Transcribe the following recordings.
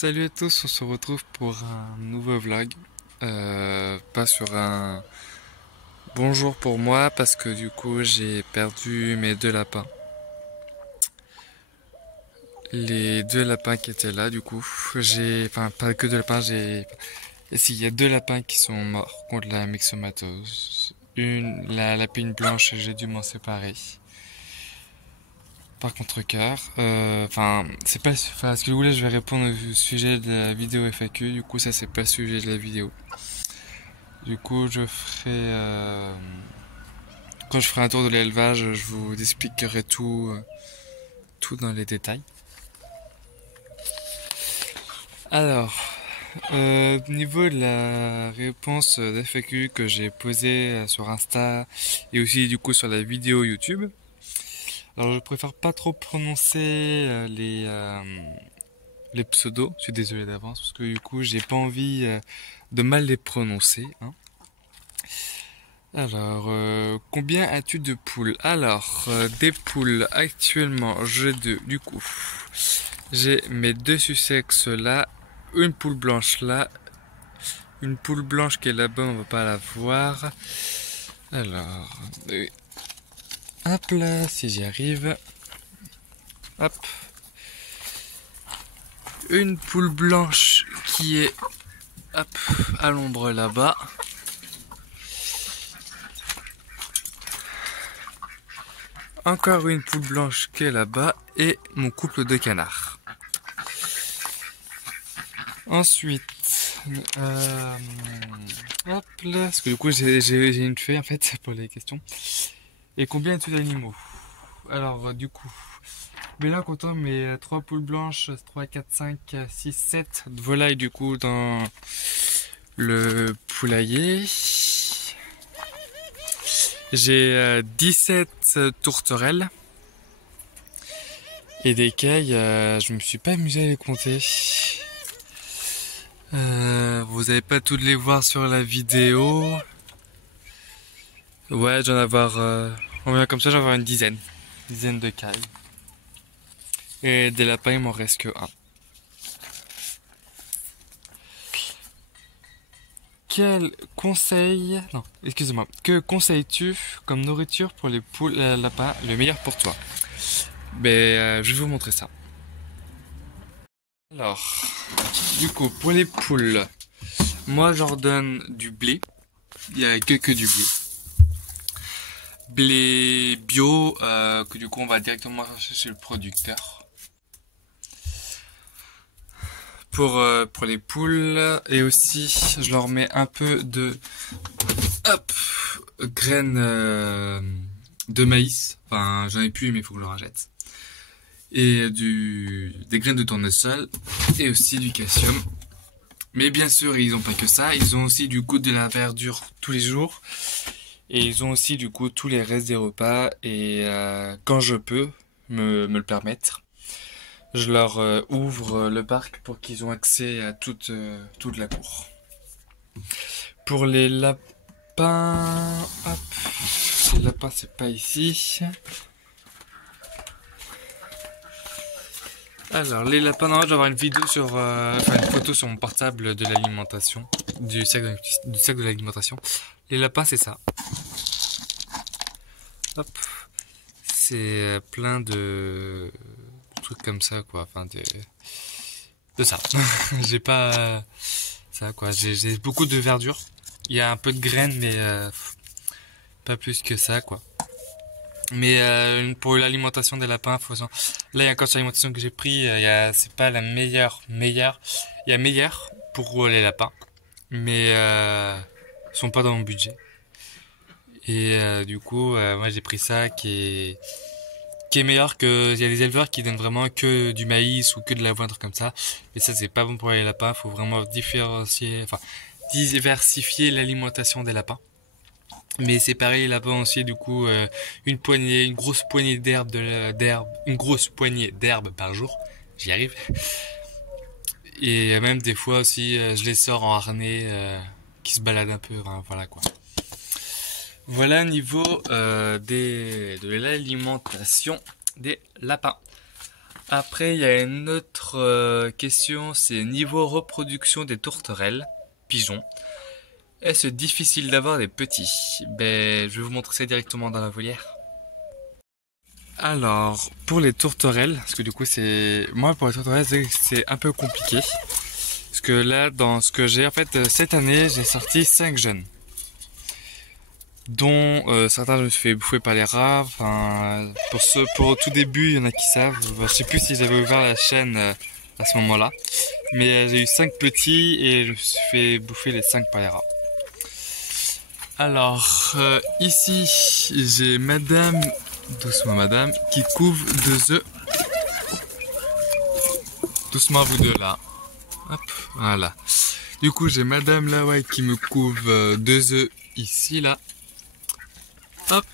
Salut à tous, on se retrouve pour un nouveau vlog. Pas sur un bonjour pour moi parce que du coup j'ai perdu mes deux lapins. Les deux lapins qui étaient là du coup. Enfin pas que deux lapins, Et si, il y a deux lapins qui sont morts contre la myxomatose. La lapine blanche, j'ai dû m'en séparer. Par contre cœur, c'est pas, enfin, ce que je voulais, je vais répondre au sujet de la vidéo FAQ. Du coup, ça c'est pas le sujet de la vidéo. Du coup, quand je ferai un tour de l'élevage, je vous expliquerai tout dans les détails. Alors, au niveau de la réponse d'FAQ que j'ai posée sur Insta et aussi du coup sur la vidéo YouTube. Alors, je préfère pas trop prononcer les pseudos. Je suis désolé d'avance parce que du coup, j'ai pas envie de mal les prononcer, hein. Alors, combien as-tu de poules? Alors, des poules, actuellement, du coup, j'ai mes deux Sussex là, une poule blanche là, une poule blanche qui est là-bas, on va pas la voir. Alors, hop là, si j'y arrive. Hop. Une poule blanche qui est, hop, à l'ombre là-bas. Encore une poule blanche qui est là-bas et mon couple de canards. Ensuite, hop là, parce que du coup j'ai une feuille en fait pour les questions. Et combien as-tu d'animaux? Alors du coup, mais là comptant mes 3 poules blanches, 3, 4, 5, 6, 7 volailles du coup dans le poulailler. J'ai 17 tourterelles. Et des cailles, je me suis pas amusé à les compter. Vous avez pas toutes les voir sur la vidéo. Ouais, on va comme ça, j'en avoir une dizaine. Dizaine de cailles. Et des lapins, il m'en reste que un. Quel conseil... Non, excusez-moi. Que conseilles-tu comme nourriture pour les poules lapins, le meilleur pour toi? Je vais vous montrer ça. Alors, du coup, pour les poules, moi je leur donne du blé. Il y a que du blé. Blé bio, que du coup on va directement chercher chez le producteur. Pour les poules, et aussi je leur mets un peu de graines de maïs. Enfin, j'en ai plus mais il faut que je le rachète. Et des graines de tournesol et aussi du calcium. Mais bien sûr, ils ont pas que ça, ils ont aussi du coup de la verdure tous les jours. Et ils ont aussi du coup tous les restes des repas et quand je peux me le permettre, je leur ouvre le parc pour qu'ils aient accès à toute la cour. Pour les lapins, hop, les lapins c'est pas ici. Alors les lapins, non, je vais avoir une vidéo une photo sur mon portable de l'alimentation, du sac de l'alimentation. Les lapins c'est ça. Hop. C'est plein de trucs comme ça, quoi. Enfin, de ça. J'ai pas ça, quoi. J'ai beaucoup de verdure. Il y a un peu de graines, mais pas plus que ça, quoi. Mais pour l'alimentation des lapins, là, il y a encore sur l'alimentation que j'ai pris. C'est pas la meilleure. Il y a meilleur pour les lapins, mais ils sont pas dans mon budget. Et du coup, moi j'ai pris ça qui est meilleur que, il y a des éleveurs qui donnent vraiment que du maïs ou que de l'avoine, comme ça. Et ça, c'est pas bon pour les lapins. Faut vraiment diversifier l'alimentation des lapins. Mais c'est pareil, les lapins aussi, du coup, une grosse poignée une grosse poignée d'herbe par jour. J'y arrive. Et même des fois aussi, je les sors en harnais, qui se baladent un peu, hein, voilà quoi. Voilà niveau de l'alimentation des lapins. Après, il y a une autre question, c'est niveau reproduction des tourterelles, pigeons. Est-ce difficile d'avoir des petits? Ben, je vais vous montrer ça directement dans la volière. Alors, pour les tourterelles, parce que du coup moi pour les tourterelles c'est un peu compliqué. Parce que là, dans ce que j'ai, en fait, cette année, j'ai sorti 5 jeunes. Dont certains je me suis fait bouffer par les rats. Enfin, pour au tout début, il y en a qui savent. Je sais plus si j'avais ouvert la chaîne à ce moment-là. Mais j'ai eu 5 petits et je me suis fait bouffer les 5 par les rats. Alors, ici, j'ai madame, doucement madame, qui couve 2 œufs. Doucement vous deux là. Hop, voilà. Du coup, j'ai madame là, ouais, qui me couve 2 œufs ici, là. Hop.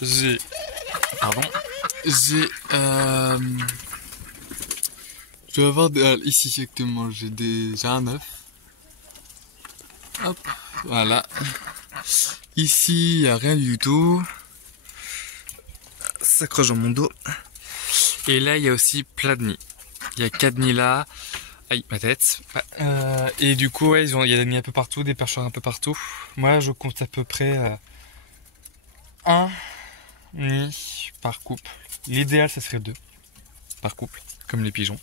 J'ai... Pardon. J'ai... Je dois avoir... ici, exactement, j'ai un œuf. Hop. Voilà. Ici, il n'y a rien du tout. Ça s'accroche dans mon dos. Et là, il y a aussi plein de nids. Il y a 4 nids là. Aïe, ma tête. Et du coup, ouais, il y a des nids un peu partout, des perchoirs un peu partout. Moi, je compte à peu près un nid par couple. L'idéal, ça serait 2 par couple, comme les pigeons.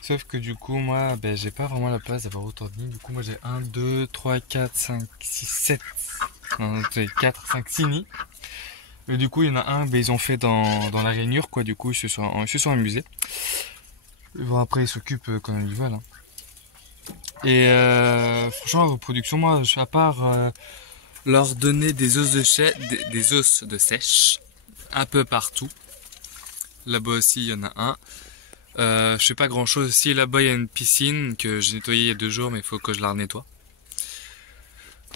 Sauf que du coup, moi, ben, j'ai pas vraiment la place d'avoir autant de nids. Du coup, moi, j'ai 1, 2, 3, 4, 5, 6, 7. Non, 4, 5, 6 nids. Et du coup, il y en a un, ben, ils ont fait dans la rainure, quoi. Du coup, ils se sont amusés. Bon, après, ils s'occupent quand ils veulent. Hein. Et franchement, la reproduction, moi, à part leur donner des os des os de sèche, un peu partout. Là-bas aussi, il y en a un. Je fais pas grand chose. Ici, là-bas, il y a une piscine que j'ai nettoyée il y a 2 jours, mais il faut que je la nettoie.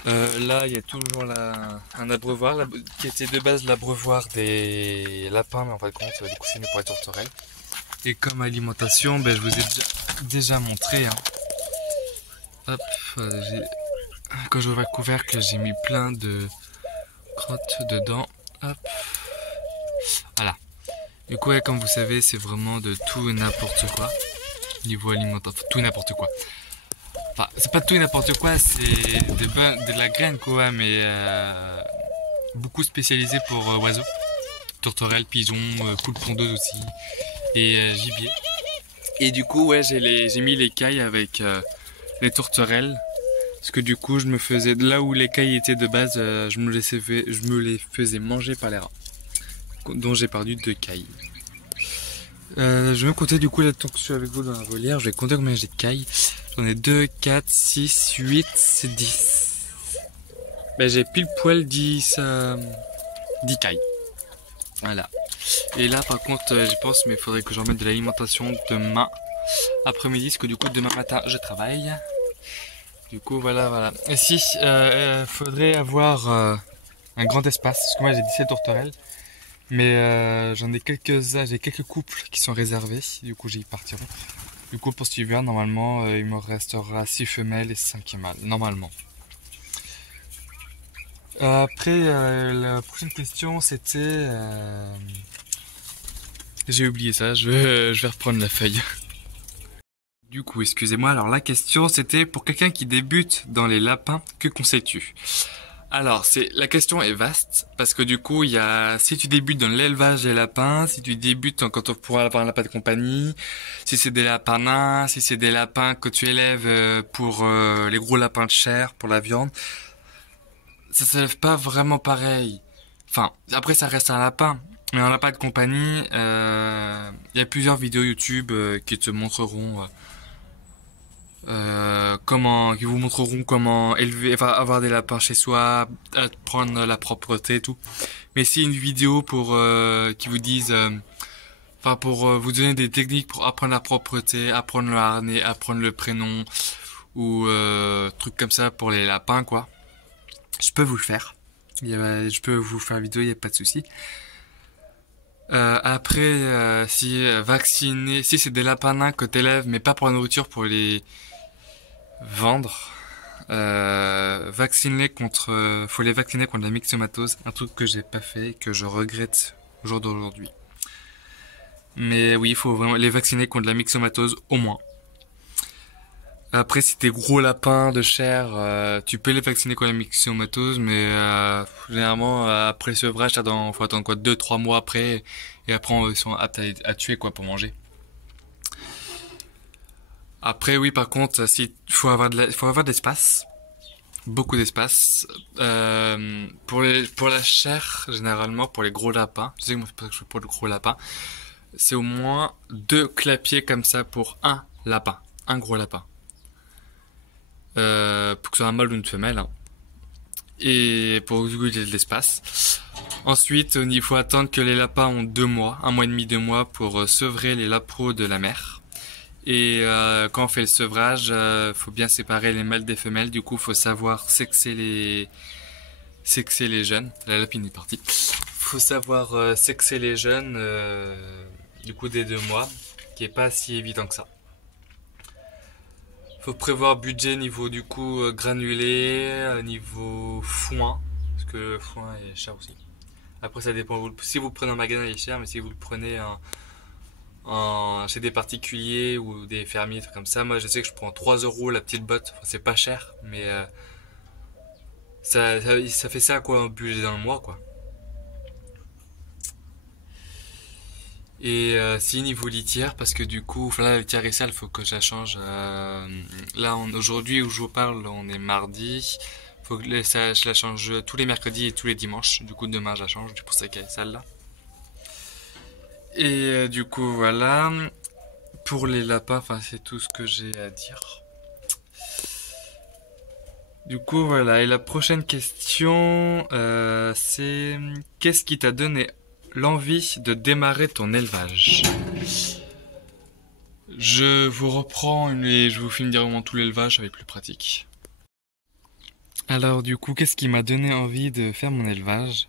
Là, il y a toujours un abreuvoir qui était de base l'abreuvoir des lapins, mais en fin de compte, du coup, c'est mieux pour les tourterelles. Et comme alimentation, ben, je vous ai déjà montré. Hein. Hop, quand j'ai ouvert le couvercle, j'ai mis plein de crottes dedans. Hop, voilà. Du coup, ouais, comme vous savez, c'est vraiment de tout et n'importe quoi. Niveau alimentaire, tout et n'importe quoi. Enfin, c'est pas tout et n'importe quoi, c'est de la graine quoi, mais beaucoup spécialisé pour oiseaux. Tourterelles, pigeons, poules pondeuses aussi, et gibier. Et du coup, ouais, j'ai mis l'écaille avec les tourterelles. Parce que du coup, je me faisais, là où l'écaille était de base, je me les faisais manger par les rats. Dont j'ai perdu 2 cailles. Je vais compter du coup là, tant que je suis avec vous dans la volière, je vais compter combien j'ai de cailles. J'en ai 2, 4, 6, 8, c'est 10. Ben, j'ai pile poil 10 cailles. Voilà. Et là par contre j'y pense, mais il faudrait que j'en mette de l'alimentation demain après-midi, parce que du coup demain matin je travaille. Du coup voilà. Et si, faudrait avoir un grand espace, parce que moi j'ai 17 tourterelles. Mais j'en ai j'ai quelques couples qui sont réservés, du coup j'y partirai. Du coup pour cet hiver, normalement, il me restera 6 femelles et 5 mâles, normalement. Après, la prochaine question c'était... J'ai oublié ça, je vais reprendre la feuille. Du coup, excusez-moi, alors la question c'était pour quelqu'un qui débute dans les lapins, que conseilles-tu? Alors, la question est vaste, parce que du coup, si tu débutes dans l'élevage des lapins, si tu débutes quand on pourra avoir un lapin de compagnie, si c'est des lapins nains, si c'est des lapins que tu élèves pour les gros lapins de chair, pour la viande, ça s'élève pas vraiment pareil. Enfin, après ça reste un lapin, mais un lapin de compagnie, il y a plusieurs vidéos YouTube qui te montreront... qui vous montreront comment élever, enfin avoir des lapins chez soi, prendre la propreté et tout. Mais c'est une vidéo pour qui vous disent, pour vous donner des techniques pour apprendre la propreté, apprendre le harnais, apprendre le prénom ou trucs comme ça pour les lapins quoi. Je peux vous le faire. Je peux vous faire une vidéo, il y a pas de souci. Après, si vacciner, si c'est des lapins nains que t'élèves, mais pas pour la nourriture, pour les vendre, faut les vacciner contre la myxomatose, un truc que j'ai pas fait et que je regrette au jour d'aujourd'hui. Mais oui, il faut vraiment les vacciner contre la myxomatose au moins. Après, si t'es gros lapin de chair, tu peux les vacciner contre la myxomatose, mais généralement après le sevrage, faut attendre quoi, 2-3 mois après, et après ils sont aptes à tuer quoi pour manger. Après, oui, par contre, si faut avoir de l'espace, beaucoup d'espace. Pour la chair, généralement, pour les gros lapins, je sais que moi c'est pas que je fais pour le gros lapin, c'est au moins 2 clapiers comme ça pour un lapin, un gros lapin. Pour que ce soit un mâle ou une femelle, hein. Et pour du coup il y ait de l'espace. Ensuite, il faut attendre que les lapins ont 2 mois, 1 mois et demi, 2 mois pour sevrer les lapros de la mère. Et quand on fait le sevrage, faut bien séparer les mâles des femelles. Du coup, faut savoir sexer les jeunes. La lapine est partie. Faut savoir sexer les jeunes du coup dès 2 mois, qui est pas si évident que ça. Faut prévoir budget niveau du coup granulé, niveau foin, parce que le foin est cher aussi. Après ça dépend, si vous le prenez en magasin il est cher, mais si vous le prenez chez des particuliers ou des fermiers, trucs comme ça, moi je sais que je prends 3 € la petite botte, enfin, c'est pas cher, mais ça fait ça quoi un budget dans le mois quoi. Et si niveau litière, parce que du coup, enfin là, la litière est sale, faut que je la change. Là, aujourd'hui où je vous parle, on est mardi. Faut que je la change tous les mercredis et tous les dimanches. Du coup, demain, je la change. Du coup, c'est qu'elle est sale là. Et du coup, voilà. Pour les lapins, enfin, c'est tout ce que j'ai à dire. Du coup, voilà. Et la prochaine question, c'est qu'est-ce qui t'a donné l'envie de démarrer ton élevage? Je vous reprends et je vous filme directement tout l'élevage, ça va être plus pratique. Alors du coup, qu'est-ce qui m'a donné envie de faire mon élevage?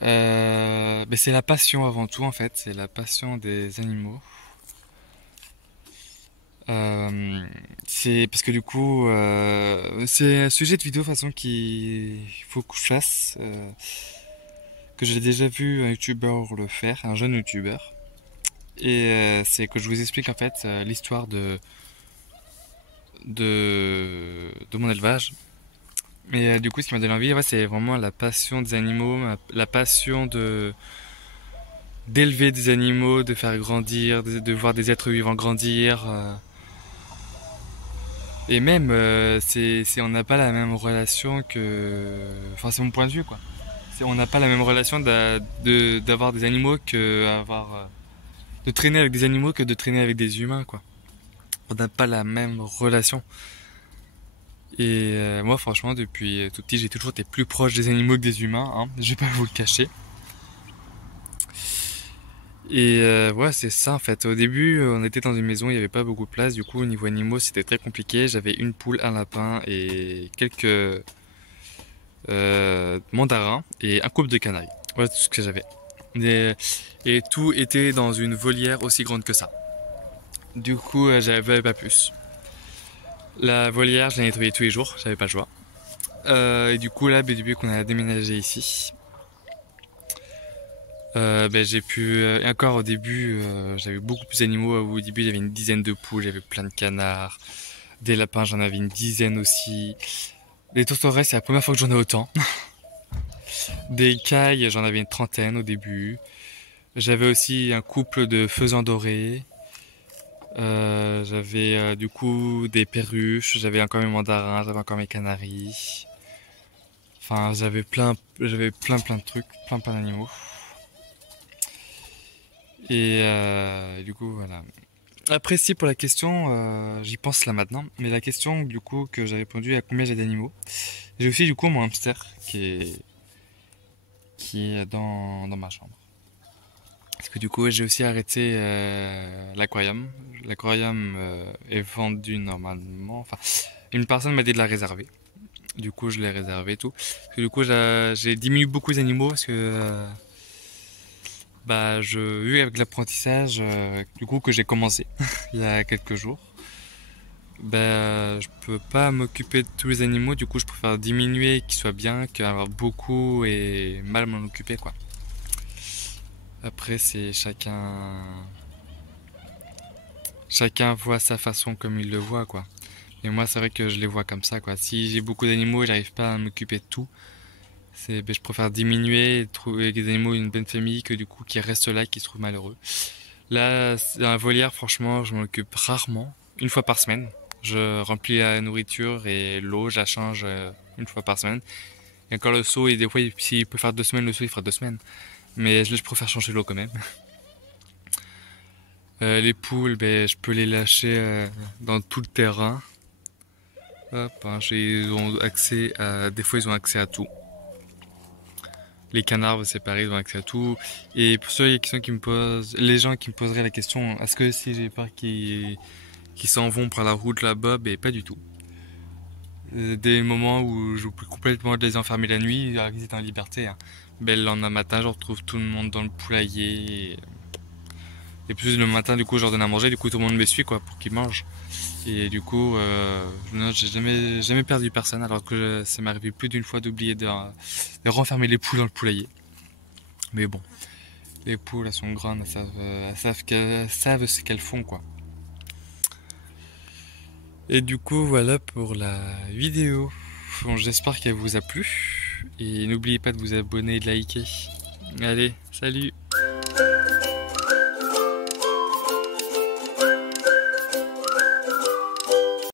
C'est la passion avant tout en fait, c'est la passion des animaux. C'est parce que du coup, c'est un sujet de vidéo de façon qu'il faut que je fasse, que j'ai déjà vu un youtubeur le faire, un jeune youtubeur. Et c'est que je vous explique en fait l'histoire de mon élevage. Mais du coup, ce qui m'a donné envie, ouais, c'est vraiment la passion des animaux, la passion d'élever des animaux, de faire grandir, de voir des êtres vivants grandir. Et même, on n'a pas la même relation que... Enfin, c'est mon point de vue, quoi. On n'a pas la même relation d'avoir des animaux que de traîner avec des animaux que de traîner avec des humains, quoi. On n'a pas la même relation. Et moi, franchement, depuis tout petit, j'ai toujours été plus proche des animaux que des humains, hein. Je vais pas vous le cacher. Et ouais, c'est ça en fait. Au début, on était dans une maison, il n'y avait pas beaucoup de place. Du coup, au niveau animaux, c'était très compliqué. J'avais une poule, un lapin et quelques mandarins et un couple de canaris. Voilà tout ce que j'avais. Et tout était dans une volière aussi grande que ça. Du coup, j'avais pas plus. La volière, je la nettoyais tous les jours, j'avais pas le choix. Et du coup, là, depuis qu'on a déménagé ici, j'ai pu. Et encore au début, j'avais beaucoup plus d'animaux. Au début, j'avais une dizaine de poules, j'avais plein de canards, des lapins, j'en avais une dizaine aussi. Des tourterelles, c'est la première fois que j'en ai autant. Des cailles, j'en avais une trentaine au début. J'avais aussi un couple de faisans dorés. J'avais du coup des perruches, j'avais encore mes mandarins, j'avais encore mes canaris. Enfin, j'avais plein de trucs, plein d'animaux. Et du coup, voilà. Après, si pour la question, j'y pense là maintenant, mais la question du coup que j'ai répondu à combien j'ai d'animaux, j'ai aussi du coup mon hamster qui est dans ma chambre. Parce que du coup, j'ai aussi arrêté l'aquarium. L'aquarium est vendu normalement. Enfin, une personne m'a dit de la réserver. Du coup, je l'ai réservé et tout. Parce que du coup, j'ai diminué beaucoup les animaux parce que vu avec l'apprentissage du coup que j'ai commencé il y a quelques jours, je peux pas m'occuper de tous les animaux. Du coup, je préfère diminuer qu'ils soient bien qu'avoir beaucoup et mal m'en occuper quoi. Après, c'est chacun voit sa façon comme il le voit, quoi. Et moi, c'est vrai que je les vois comme ça, quoi. Si j'ai beaucoup d'animaux et j'arrive pas à m'occuper de tout, je préfère diminuer et trouver des animaux une bonne famille que du coup qui restent là, qui se trouvent malheureux. Là, c'est un volière, franchement, je m'en occupe rarement, une fois par semaine. Je remplis la nourriture et l'eau, je la change une fois par semaine. Et encore le seau, et des fois, s'il peut faire 2 semaines, le seau, il fera 2 semaines. Mais je préfère changer l'eau quand même. Les poules, ben, je peux les lâcher dans tout le terrain. Hop, hein, ils ont accès à, des fois, ils ont accès à tout. Les canards, c'est pareil, ils ont accès à tout. Et pour ceux qui me posent, les gens qui me poseraient la question, est-ce que si j'ai peur qu'ils s'en vont par la route là-bas, ben pas du tout. Des moments où je peux complètement les enfermer la nuit, alors qu'ils étaient en liberté, hein. Ben, le lendemain matin, je retrouve tout le monde dans le poulailler. Et plus le matin, du coup, je leur donne à manger, du coup, tout le monde me suit, quoi, pour qu'ils mangent. Et du coup, non, j'ai jamais perdu personne, alors que ça m'est arrivé plus d'une fois d'oublier de renfermer les poules dans le poulailler. Mais bon, les poules, elles sont grandes, elles savent ce qu'elles font, quoi. Et du coup, voilà pour la vidéo. Bon, j'espère qu'elle vous a plu. Et n'oubliez pas de vous abonner et de liker. Allez, salut!